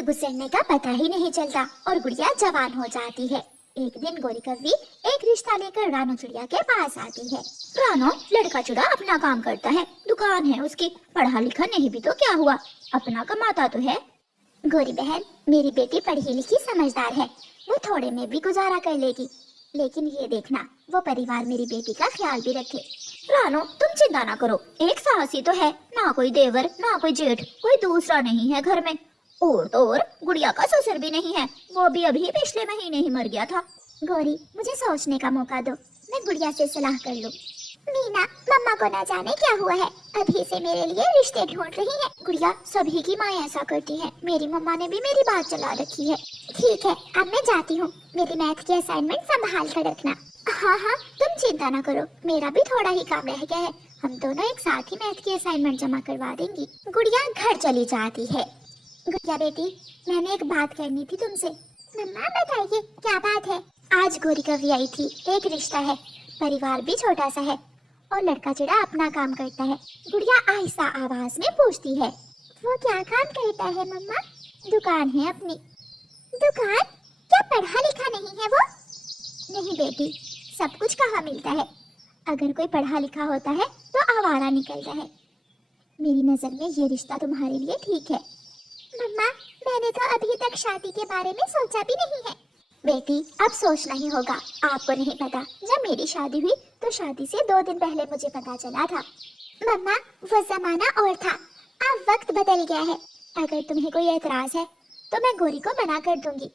वक्त गुजरने का पता ही नहीं चलता और गुड़िया जवान हो जाती है। एक दिन गोरी कव्वी एक रिश्ता लेकर रानू चिड़िया के पास आती है। रानू, लड़का चिड़ा अपना काम करता है, दुकान है उसकी, पढ़ा लिखा नहीं भी तो क्या हुआ, अपना कमाता तो है। गोरी बहन, मेरी बेटी पढ़ी लिखी समझदार है, वो थोड़े में भी गुजारा कर लेगी, लेकिन ये देखना वो परिवार मेरी बेटी का ख्याल भी रखे। रानो, तुम चिंता ना करो, एक साहसी तो है, ना कोई देवर ना कोई जेठ, कोई दूसरा नहीं है घर में। और तो और गुड़िया का ससुर भी नहीं है, वो भी अभी पिछले महीने ही मर गया था। गौरी, मुझे सोचने का मौका दो, मैं गुड़िया से सलाह कर लूं। मीना, मम्मा को ना जाने क्या हुआ है, अभी से मेरे लिए रिश्ते ढूंढ रही है। गुड़िया, सभी की माँ ऐसा करती है, मेरी मम्मा ने भी मेरी बात चला रखी है। ठीक है, अब मैं जाती हूँ, मेरी मैथ की असाइनमेंट संभाल कर रखना। हाँ हाँ, तुम चिंता ना करो, मेरा भी थोड़ा ही काम रह गया है, हम दोनों एक साथ ही मैथ की असाइनमेंट जमा करवा देंगी। गुड़िया घर चली जाती है। गुड़िया बेटी, मैंने एक बात करनी थी तुमसे। मम्मा बताइए, क्या बात है? आज गोरी कव्वी आई थी, एक रिश्ता है, परिवार भी छोटा सा है और लड़का चिड़ा अपना काम करता है। गुड़िया आहिस्ता आवाज में पूछती है, वो क्या काम करता है मम्मा? दुकान है अपनी। दुकान? क्या पढ़ा लिखा नहीं है वो? नहीं बेटी, सब कुछ कहाँ मिलता है, अगर कोई पढ़ा लिखा होता है तो आवारा निकलता है। मेरी नजर में ये रिश्ता तुम्हारे लिए ठीक है। मम्मा, मैंने तो अभी तक शादी के बारे में सोचा भी नहीं है। बेटी, अब सोचना ही होगा, आपको नहीं पता, जब मेरी शादी हुई तो शादी से 2 दिन पहले मुझे पता चला था। मम्मा, वो जमाना और था, अब वक्त बदल गया है, अगर तुम्हें कोई एतराज है तो मैं गोरी को मना कर दूंगी।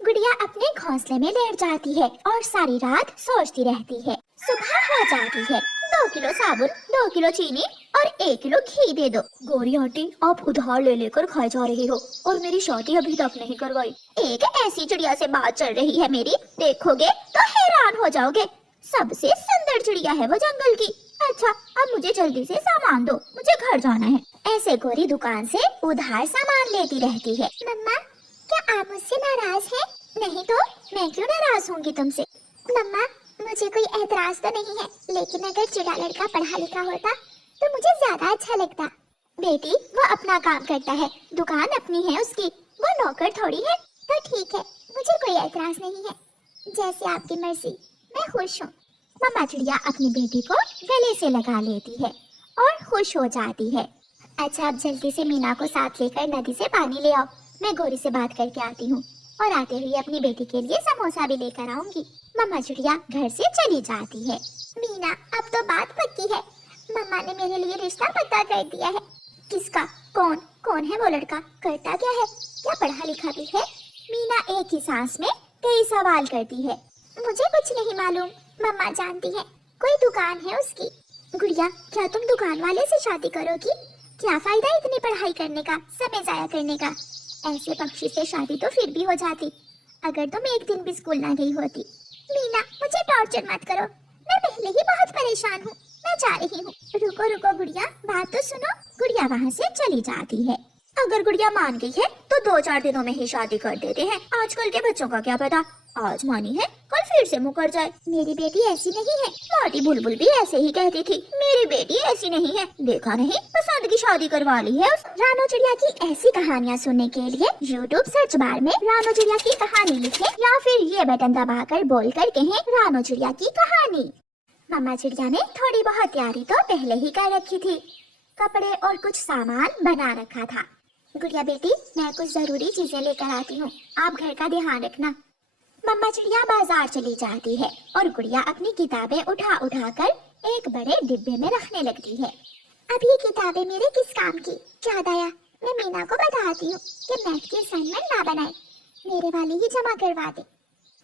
गुड़िया अपने घोंसले में लेट जाती है और सारी रात सोचती रहती है। सुबह हो जाती है। 2 किलो साबुन, 2 किलो चीनी और 1 किलो घी दे दो। गोरी आंटी, आप उधार ले लेकर खाए जा रही हो और मेरी शादी अभी तक नहीं करवाई। एक ऐसी चिड़िया से बात चल रही है मेरी, देखोगे तो हैरान हो जाओगे, सबसे सुंदर चिड़िया है वो जंगल की। अच्छा, अब मुझे जल्दी से सामान दो, मुझे घर जाना है। ऐसे गोरी दुकान से उधार सामान लेती रहती है। मम्मा, क्या आप मुझसे नाराज हैं? नहीं तो मैं क्यों नाराज होंगी तुमसे? मम्मा, मुझे कोई एतराज तो नहीं है, लेकिन अगर चिड़ा लड़का पढ़ा लिखा होता तो मुझे ज्यादा अच्छा लगता। बेटी, वो अपना काम करता है, दुकान अपनी है उसकी, वो नौकर थोड़ी है। तो ठीक है, मुझे कोई एतराज नहीं है, जैसे आपकी मर्जी, मैं खुश हूँ। मम्मा चिड़िया अपनी बेटी को गले से लगा लेती है और खुश हो जाती है। अच्छा, अब जल्दी से मीना को साथ लेकर नदी से पानी ले आओ, मैं गोरी से बात करके आती हूँ और आते हुए अपनी बेटी के लिए समोसा भी लेकर आऊंगी। मम्मा चिड़िया घर से चली जाती है। मीना, अब तो बात पक्की है, मम्मा ने मेरे लिए रिश्ता पक्का कर दिया है। किसका? कौन कौन है वो लड़का? करता क्या है? क्या पढ़ा लिखा भी है? मीना एक ही सांस में कई सवाल करती है। मुझे कुछ नहीं मालूम, मम्मा जानती है, कोई दुकान है उसकी। गुड़िया, क्या तुम दुकान वाले से शादी करोगी? क्या फायदा इतनी पढ़ाई करने का, समय जाया करने का? ऐसे पक्षी से शादी तो फिर भी हो जाती, अगर तुम एक दिन भी स्कूल ना गई होती। मीना, मुझे टॉर्चर मत करो, मैं पहले ही बहुत परेशान हूँ, मैं जा रही हूँ। रुको रुको गुड़िया, बात तो सुनो। गुड़िया वहाँ से चली जाती है। अगर गुड़िया मान गई है तो 2-4 दिनों में ही शादी कर देते हैं, आजकल के बच्चों का क्या पता, आज मानी है कल फिर से मुकर जाए। मेरी बेटी ऐसी नहीं है, मोटी बुलबुल भी ऐसे ही कहती थी, मेरी बेटी ऐसी नहीं है, देखा नहीं, पसंद की शादी करवा ली है। रानू चिड़िया की ऐसी कहानियाँ सुनने के लिए YouTube सर्च बार में रानू चिड़िया की कहानी लिखें या फिर ये बटन दबाकर बोलकर कहें रानू चिड़िया की कहानी। मम्मा चिड़िया ने थोड़ी बहुत तैयारी तो पहले ही कर रखी थी, कपड़े और कुछ सामान बना रखा था। गुड़िया बेटी, मैं कुछ जरूरी चीजें लेकर आती हूँ, आप घर का ध्यान रखना। मम्मा चिड़िया बाजार चली जाती है और गुड़िया अपनी किताबें उठा उठा कर एक बड़े डिब्बे में रखने लगती है। अब ये किताबें मेरे किस काम की? याद आया, मैं मीना को बताती हूँ कि मैथ की असाइनमेंट ना बनाए, मेरे वाली ही जमा करवा दे।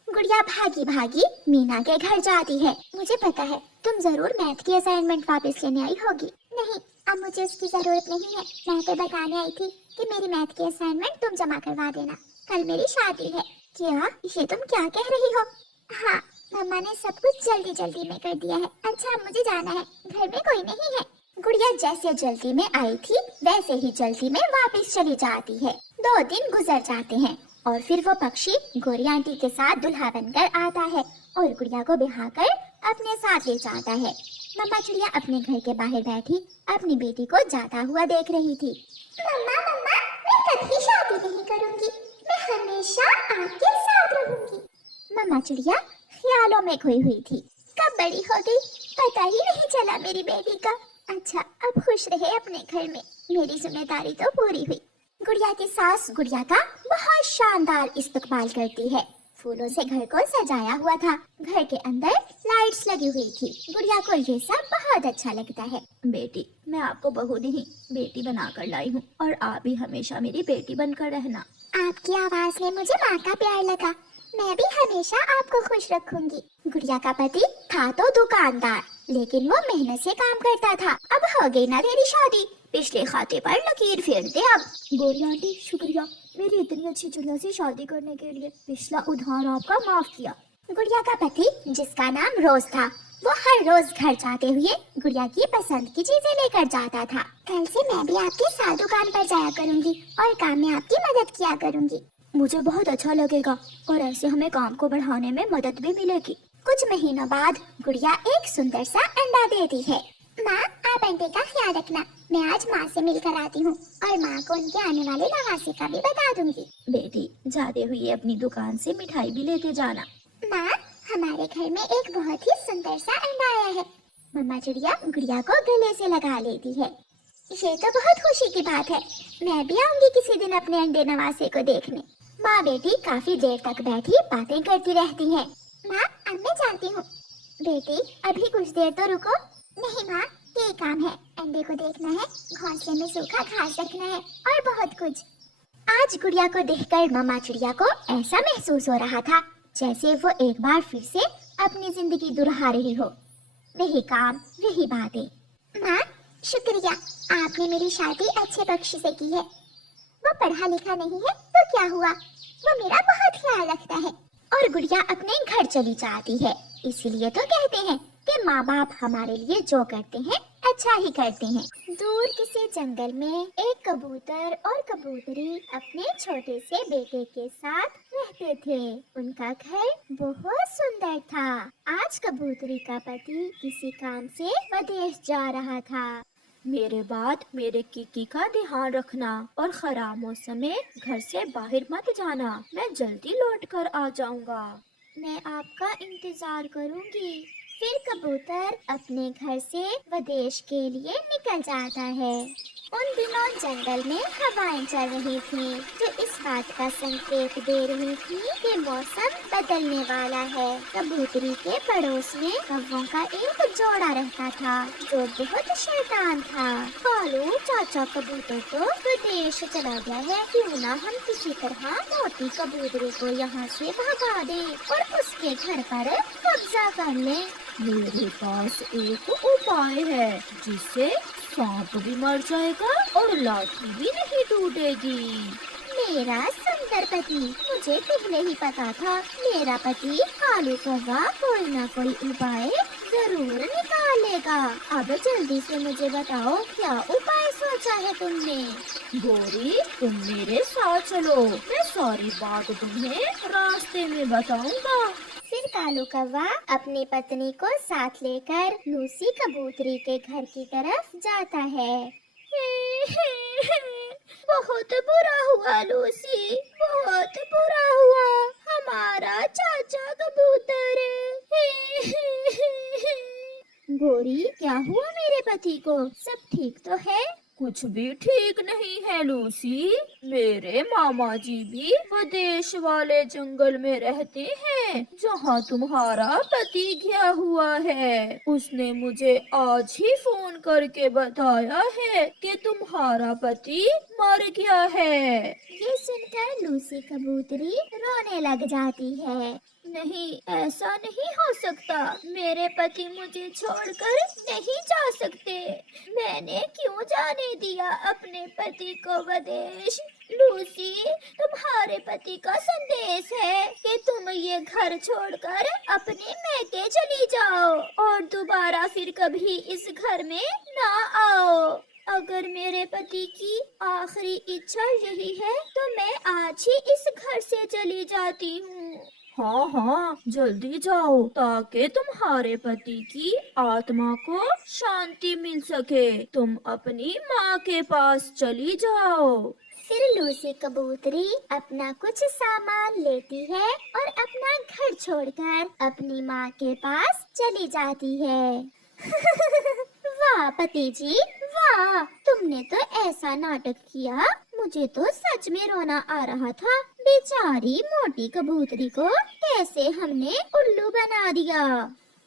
गुड़िया भागी भागी मीना के घर जाती है। मुझे पता है तुम जरूर मैथ की असाइनमेंट वापस लेने आई होगी। नहीं, अब मुझे उसकी जरूरत नहीं है, मैं तो बताने आई थी कि मेरी मैथ की असाइनमेंट तुम जमा करवा देना, कल मेरी शादी है। क्या ये तुम क्या कह रही हो? हाँ, मम्मा ने सब कुछ जल्दी जल्दी में कर दिया है। अच्छा, अब मुझे जाना है, घर में कोई नहीं है। गुड़िया जैसे जल्दी में आई थी वैसे ही जल्दी में वापस चली जाती है। 2 दिन गुजर जाते हैं और फिर वो पक्षी गोरी आंटी के साथ दुल्हा बनकर आता है और गुड़िया को बिहाकर अपने साथ ले जाता है। मम्मा चिड़िया अपने घर के बाहर बैठी अपनी बेटी को जाता हुआ देख रही थी। मम्मा मम्मा, मैं कभी शादी नहीं करूंगी, मैं हमेशा आपके साथ रहूंगी। मम्मा चिड़िया ख्यालों में खोई हुई थी। कब बड़ी हो गई पता ही नहीं चला मेरी बेटी का। अच्छा अब खुश रहे अपने घर में, मेरी जिम्मेदारी तो पूरी हुई। गुड़िया की सास गुड़िया का बहुत शानदार इस्तकबाल करती है। फूलों से घर को सजाया हुआ था, घर के अंदर लाइट्स लगी हुई थी। गुड़िया को ये सब बहुत अच्छा लगता है। बेटी, मैं आपको बहू नहीं बेटी बनाकर लाई हूँ और आप भी हमेशा मेरी बेटी बनकर रहना। आपकी आवाज में मुझे माँ का प्यार लगा। मैं भी हमेशा आपको खुश रखूंगी। गुड़िया का पति था तो दुकानदार, लेकिन वो मेहनत से काम करता था। अब हो गई ना तेरी शादी, पिछले खाते पर लकीर फेर दे अब। गोरी आंटी शुक्रिया मेरी इतनी अच्छी चिड़िया से शादी करने के लिए। पिछला उधार आपका माफ किया। गुड़िया का पति जिसका नाम रोज था, वो हर रोज घर जाते हुए गुड़िया की पसंद की चीजें लेकर जाता था। कल से मैं भी आपके साथ दुकान पर जाया करूंगी और काम में आपकी मदद किया करूंगी। मुझे बहुत अच्छा लगेगा और ऐसे हमें काम को बढ़ाने में मदद भी मिलेगी। कुछ महीनों बाद गुड़िया एक सुंदर सा अंडा देती है। माँ आप अंडे का ख्याल रखना, मैं आज माँ से मिलकर आती हूँ और माँ को उनके आने वाले नवासे का भी बता दूंगी। बेटी, जाते हुए अपनी दुकान से मिठाई भी लेते जाना। माँ हमारे घर में एक बहुत ही सुंदर सा अंडा आया है। मम्मा चिड़िया गुड़िया को गले से लगा लेती है। ये तो बहुत खुशी की बात है, मैं भी आऊंगी किसी दिन अपने अंडे नवासे को देखने। माँ बेटी काफी देर तक बैठी बातें करती रहती हैं। माँ अब मैं जाती हूँ। बेटी अभी कुछ देर तो रुको। नहीं माँ ये काम है, अंडे को देखना है, घोंसले में सूखा घास रखना है और बहुत कुछ। आज गुड़िया को देखकर मम्मा चिड़िया को ऐसा महसूस हो रहा था जैसे वो एक बार फिर से अपनी जिंदगी दुहरा रही हो। वही काम वही बातें। माँ शुक्रिया, आपने मेरी शादी अच्छे पक्ष से की है। वो पढ़ा लिखा नहीं है तो क्या हुआ, वो मेरा बहुत ख्याल रखता है। और गुड़िया अपने घर चली जाती है। इसीलिए तो कहते हैं कि माँ बाप हमारे लिए जो करते हैं अच्छा ही करते हैं। दूर किसी जंगल में एक कबूतर और कबूतरी अपने छोटे से बेटे के साथ रहते थे। उनका घर बहुत सुंदर था। आज कबूतरी का पति किसी काम से विदेश जा रहा था। मेरे बाद मेरे किकी का ध्यान रखना और खराब मौसम में घर से बाहर मत जाना। मैं जल्दी लौट कर आ जाऊंगा। मैं आपका इंतजार करूंगी। फिर कबूतर अपने घर से विदेश के लिए निकल जाता है। उन दिनों जंगल में हवाएं चल रही थी जो इस बात का संकेत दे रही थी कि मौसम बदलने वाला है। कबूतरी के पड़ोस में कौवों का एक जोड़ा रहता था जो बहुत शैतान था। कालू चाचा कबूतर तो विदेश चला गया है, क्यों ना हम किसी तरह मोटी कबूतरी को यहाँ से भगा दें और उसके घर पर कब्जा कर लें। मेरे पास एक उपाय है जिससे सांप भी मर जाएगा और लाठी भी नहीं टूटेगी। मेरा सुंदर पति, मुझे पहले ही पता था मेरा पति कालू कौवा कोई ना कोई उपाय जरूर निकालेगा। अब जल्दी से मुझे बताओ क्या उपाय सोचा है तुमने। गोरी, तुम मेरे साथ चलो, मैं सारी बात तुम्हें रास्ते में बताऊंगा। फिर कालू कौवा अपनी पत्नी को साथ लेकर लूसी कबूतरी के घर की तरफ जाता है। बहुत बुरा हुआ लूसी, बहुत बुरा हुआ। हमारा चाचा कबूतर। गोरी क्या हुआ मेरे पति को, सब ठीक तो है। कुछ भी ठीक नहीं है लूसी। मेरे मामा जी भी विदेश वाले जंगल में रहते हैं जहाँ तुम्हारा पति गया हुआ है। उसने मुझे आज ही फोन करके बताया है कि तुम्हारा पति मर गया है। ये सुनकर लूसी कबूतरी रोने लग जाती है। नहीं, ऐसा नहीं हो सकता। मेरे पति मुझे छोड़कर नहीं जा सकते। मैंने क्यों जाने दिया अपने पति को विदेश। लूसी, तुम्हारे पति का संदेश है कि तुम ये घर छोड़कर अपने मैके चली जाओ और दोबारा फिर कभी इस घर में ना आओ। अगर मेरे पति की आखिरी इच्छा यही है तो मैं आज ही इस घर से चली जाती हूँ। हाँ हाँ, जल्दी जाओ ताकि तुम्हारे पति की आत्मा को शांति मिल सके। तुम अपनी माँ के पास चली जाओ। फिर लूसी कबूतरी अपना कुछ सामान लेती है और अपना घर छोड़कर अपनी माँ के पास चली जाती है। वाह पति जी, वाह, तुमने तो ऐसा नाटक किया, मुझे तो सच में रोना आ रहा था। बेचारी मोटी कबूतरी को कैसे हमने उल्लू बना दिया।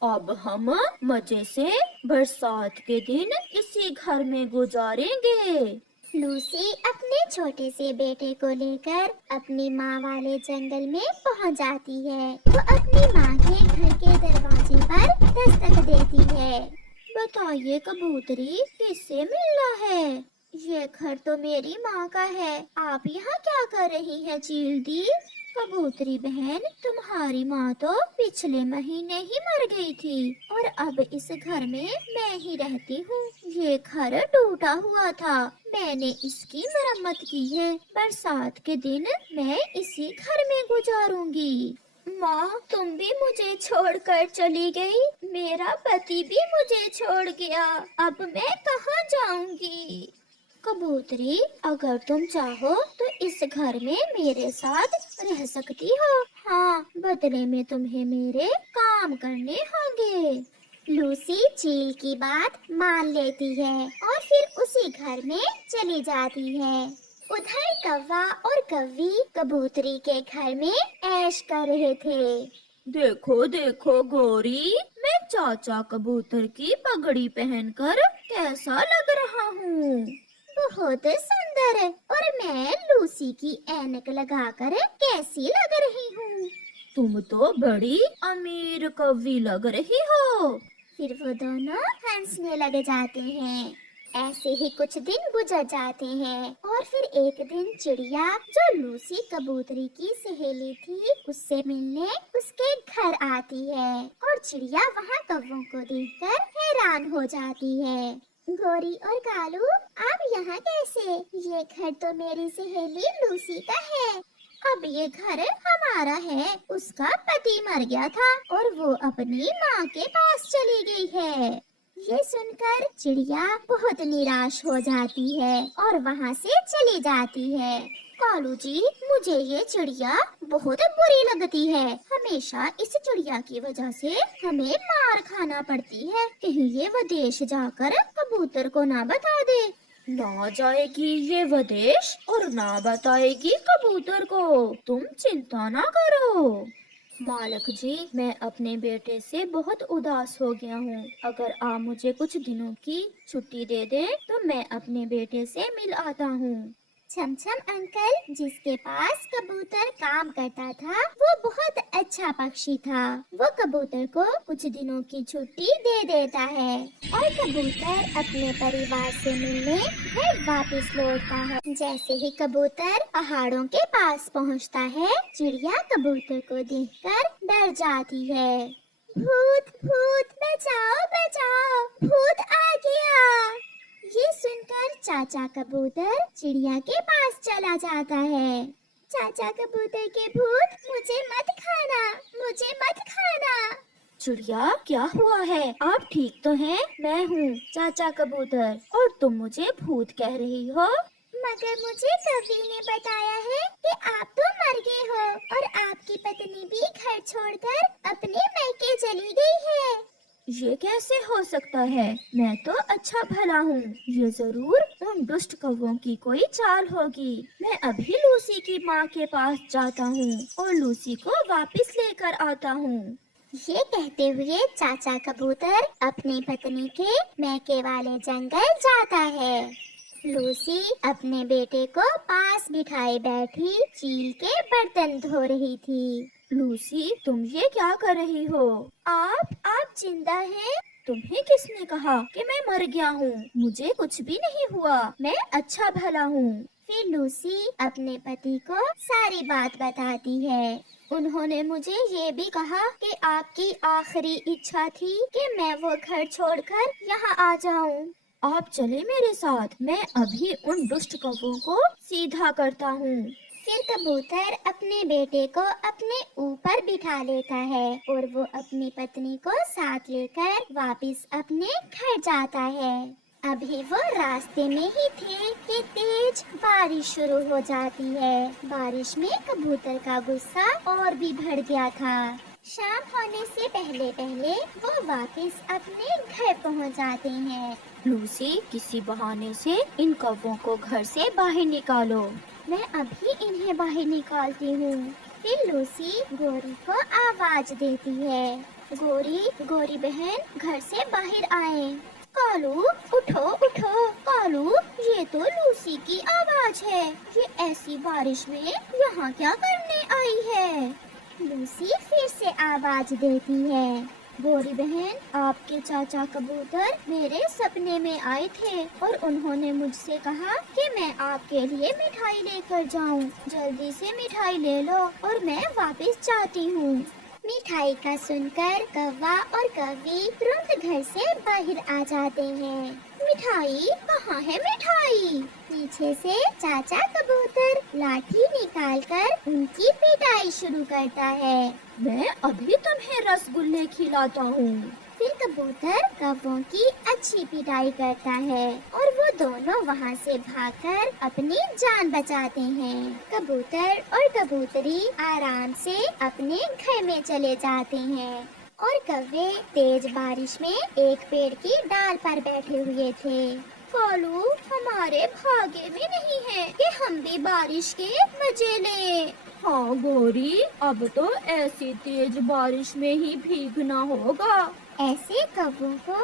अब हम मजे से बरसात के दिन इसी घर में गुजारेंगे। लूसी अपने छोटे से बेटे को लेकर अपनी माँ वाले जंगल में पहुँच जाती है। वो अपनी माँ के घर के दरवाजे पर दस्तक देती है। बताइए कबूतरी, किससे मिलना है? ये घर तो मेरी माँ का है। आप यहाँ क्या कर रही हैं चील दी? कबूतरी बहन, तुम्हारी माँ तो पिछले महीने ही मर गई थी और अब इस घर में मैं ही रहती हूँ। ये घर टूटा हुआ था, मैंने इसकी मरम्मत की है। बरसात के दिन मैं इसी घर में गुजारूंगी। माँ, तुम भी मुझे छोड़कर चली गई, मेरा पति भी मुझे छोड़ गया, अब मैं कहाँ जाऊंगी? कबूतरी, अगर तुम चाहो तो इस घर में मेरे साथ रह सकती हो। हाँ, बदले में तुम्हें मेरे काम करने होंगे। लूसी चील की बात मान लेती है और फिर उसी घर में चली जाती है। उधर कौवा और कव्वी कबूतरी के घर में ऐश कर रहे थे। देखो देखो गौरी, मैं चाचा कबूतर की पगड़ी पहनकर कैसा लग रहा हूँ? बहुत सुंदर है। और मैं लूसी की ऐनक लगाकर कैसी लग रही हूँ? तुम तो बड़ी अमीर कवि लग रही हो। फिर वो दोनों हंसने लग जाते हैं। ऐसे ही कुछ दिन गुजर जाते हैं और फिर एक दिन चिड़िया, जो लूसी कबूतरी की सहेली थी, उससे मिलने उसके घर आती है और चिड़िया वहाँ कौवों को देखकर हैरान हो जाती है। गोरी और कालू, आप यहाँ कैसे? ये घर तो मेरी सहेली लूसी का है। अब ये घर हमारा है। उसका पति मर गया था और वो अपनी माँ के पास चली गई है। ये सुनकर चिड़िया बहुत निराश हो जाती है और वहाँ से चली जाती है। कालू जी, मुझे ये चिड़िया बहुत बुरी लगती है। हमेशा इस चिड़िया की वजह से हमें मार खाना पड़ती है। कहीं ये विदेश जाकर कबूतर को ना बता दे। ना जाएगी ये विदेश और ना बताएगी कबूतर को। तुम चिंता ना करो। मालिक जी, मैं अपने बेटे से बहुत उदास हो गया हूँ। अगर आप मुझे कुछ दिनों की छुट्टी दे दें तो मैं अपने बेटे से मिल आता हूँ। छमछम अंकल, जिसके पास कबूतर काम करता था, वो बहुत अच्छा पक्षी था। वो कबूतर को कुछ दिनों की छुट्टी दे देता है और कबूतर अपने परिवार से मिलने घर वापस लौटता है। जैसे ही कबूतर पहाड़ों के पास पहुंचता है, चिड़िया कबूतर को देखकर डर जाती है। भूत भूत, बचाओ बचाओ, भूत आ गया। ये सुनकर चाचा कबूतर चिड़िया के पास चला जाता है। चाचा कबूतर के भूत, मुझे मत खाना, मुझे मत खाना। चिड़िया, क्या हुआ है? आप ठीक तो हैं? मैं हूँ चाचा कबूतर और तुम मुझे भूत कह रही हो। मगर मुझे कवि ने बताया है कि आप तो मर गए हो और आपकी पत्नी भी घर छोड़कर अपने मायके चली गई है। ये कैसे हो सकता है? मैं तो अच्छा भला हूँ। ये जरूर उन दुष्ट कौवों की कोई चाल होगी। मैं अभी लूसी की माँ के पास जाता हूँ और लूसी को वापस लेकर आता हूँ। ये कहते हुए चाचा कबूतर अपनी पत्नी के मैके वाले जंगल जाता है। लूसी अपने बेटे को पास बिठाए बैठी चील के बर्तन धो रही थी। लूसी, तुम ये क्या कर रही हो? आप जिंदा हैं? तुम्हें किसने कहा कि मैं मर गया हूँ? मुझे कुछ भी नहीं हुआ, मैं अच्छा भला हूँ। फिर लूसी अपने पति को सारी बात बताती है। उन्होंने मुझे ये भी कहा कि आपकी आखिरी इच्छा थी कि मैं वो घर छोड़कर यहाँ आ जाऊँ। आप चले मेरे साथ, मैं अभी उन दुष्ट कौवों को सीधा करता हूँ। फिर कबूतर अपने बेटे को अपने ऊपर बिठा लेता है और वो अपनी पत्नी को साथ लेकर वापस अपने घर जाता है। अभी वो रास्ते में ही थे कि तेज बारिश शुरू हो जाती है। बारिश में कबूतर का गुस्सा और भी बढ़ गया था। शाम होने से पहले पहले वो वापस अपने घर पहुंच जाते हैं। लूसी, किसी बहाने से इन कौवों को घर से बाहर निकालो। मैं अभी इन्हें बाहर निकालती हूँ। फिर लूसी गोरी को आवाज देती है। गोरी, गोरी बहन घर से बाहर आए। कालू, उठो उठो। कालू, ये तो लूसी की आवाज है। ये ऐसी बारिश में यहाँ क्या करने आई है? लूसी फिर से आवाज देती है। गोरी बहन, आपके चाचा कबूतर मेरे सपने में आए थे और उन्होंने मुझसे कहा कि मैं आपके लिए मिठाई लेकर जाऊं। जल्दी से मिठाई ले लो और मैं वापस जाती हूँ। मिठाई का सुनकर कौवा और कौवी तुरंत घर से बाहर आ जाते हैं। मिठाई, कहाँ है मिठाई? पीछे से चाचा कबूतर लाठी निकालकर उनकी पिटाई शुरू करता है। मैं अभी तुम्हें रसगुल्ले खिलाता हूँ। फिर कबूतर कौवों की अच्छी पिटाई करता है और वो दोनों वहाँ से भागकर अपनी जान बचाते हैं। कबूतर और कबूतरी आराम से अपने घर में चले जाते हैं और कौवे तेज बारिश में एक पेड़ की डाल पर बैठे हुए थे। कालू, हमारे भाग्य में नहीं है कि हम भी बारिश के मजे लें। हाँ गोरी, अब तो ऐसी तेज बारिश में ही भीगना होगा। ऐसे कौवों को